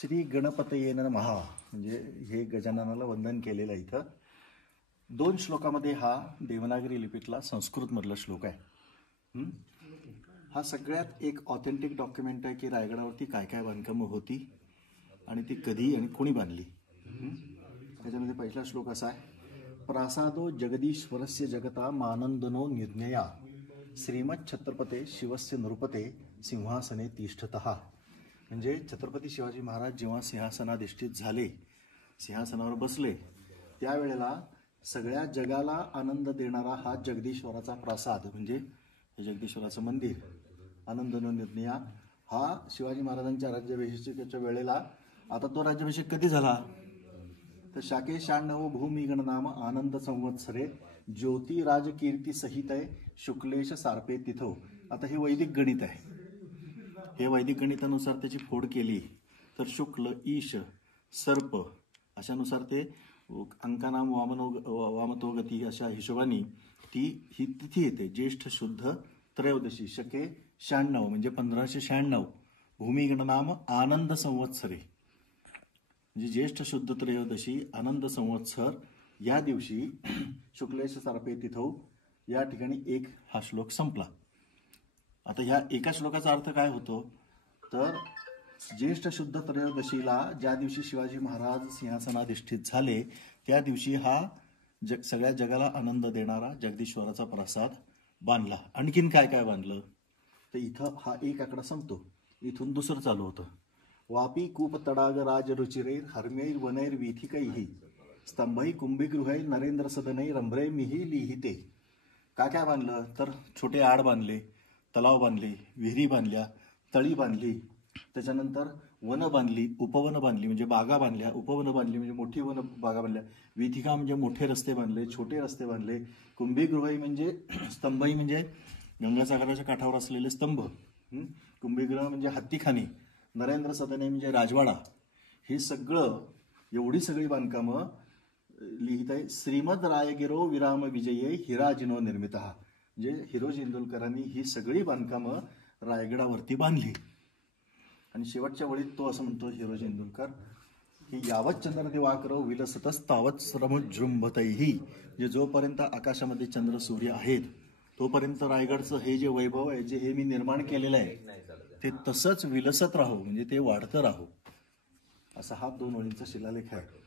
श्री गणपतये नमः म्हणजे हे गजाननाला वंदन केलेलं इथं 2 श्लोकामध्ये हा देवनागरी लिपीतला संस्कृतमधला श्लोक आहे। हा सगळ्यात एक ऑथेंटिक डॉक्युमेंट आहे की रायगडावरती काय काय बांधकामं होती आणि ती कधी आणि कोणी बांधली। त्याच्यामध्ये पहिला श्लोक असा आहे, प्रासादो जगदीश्वरस्य जगता मानंदनो निर्णया श्रीमद छत्रपते शिवस्य नृपते सिंहासने तिष्ठतः। म्हणजे छत्रपती शिवाजी महाराज जेव्हा सिंहासनाधिष्ठित झाले, सिंहासनावर बसले, त्यावेळेला सगळ्या जगाला आनंद देणारा हा जगदीश्वराचा प्रासाद म्हणजे हे जगदीश्वराचं मंदिर आनंदनो निर्णया हा शिवाजी महाराजांच्या राज्याभिषेकाच्या वेळेला, आता तो राज्याभिषेक कधी झाला तर शाके 96 भूमी गणनाम आनंद संवत्सरे ज्योती राजकीर्ती सहित आहे शुक्लेश सारपे तिथो। आता हे वैदिक गणित आहे, हे वैदिक गणितानुसार त्याची फोड केली तर शुक्ल ईश सर्प अशानुसार ते अंकानाम वामतो गती अशा हिशोबाने ही तिथी येते। ज्येष्ठ शुद्ध त्रयोदशी शके 96 म्हणजे 1596 भूमिगणनाम आनंद संवत्सरे म्हणजे ज्येष्ठ शुद्ध त्रयोदशी आनंद संवत्सर या दिवशी शुक्लेश सारपे तिथो या ठिकाणी एक हा श्लोक संपला। आता ह्या एका श्लोकाचा अर्थ काय होतो तर ज्येष्ठ शुद्ध त्रयोदशीला ज्या दिवशी शिवाजी महाराज सिंहासनाधिष्ठित झाले त्या दिवशी हा सगळ्या जगाला आनंद देणारा जगदीश्वराचा प्रसाद बांधला। आणखीन काय काय बांधलं तर इथं हा एक आकडा संपतो, इथून दुसरं चालू होतं। वापी कूप तडाग राज रुचिरैर हर्म्यैर वनैर वीथिकैहि स्तंभै कुंभिगृहैर नरेंद्र सदनै रंभ्रे मिही लिहिते। काय काय बांधलं तर छोटे आड बांधले, तलाव बांधले, विहिरी बांधल्या, तळी बांधली, त्याच्यानंतर वन बांधली, उपवन बांधली म्हणजे बागा बांधल्या, उपवन बांधली म्हणजे मोठी वन बागा बांधल्या, वीथिका म्हणजे मोठे रस्ते बांधले, छोटे रस्ते बांधले, कुंभिगृहै म्हणजे स्तंभई म्हणजे गंगासागराच्या काठावर असलेले स्तंभ, कुंभिगृह म्हणजे हत्तीखानी, नरेंद्र सदने म्हणजे राजवाडा, हे सगळं एवढी सगळी बांधकामं लिहित आहे। श्रीमद रायगिरो विराम विजये हिराजिनो निर्मितः म्हणजे हिरोजी इंदुलकरांनी ही सगळी बांधकामं रायगडावरती बांधली। आणि शेवटच्या वळीत तो असं म्हणतो हिरोजी इंदुलकर की यावत चंद्रदिवाकरो विलसतस तावत श्रमजृंभतैहि म्हणजे जोपर्यंत आकाशामध्ये चंद्र सूर्य आहेत तोपर्यंत रायगडचं हे जे वैभव आहे जे हे मी निर्माण केलेलं आहे ते तसंच विलसत राहो म्हणजे ते वाढतं राहो, असा हा 2 ओळींचा शिलालेख आहे।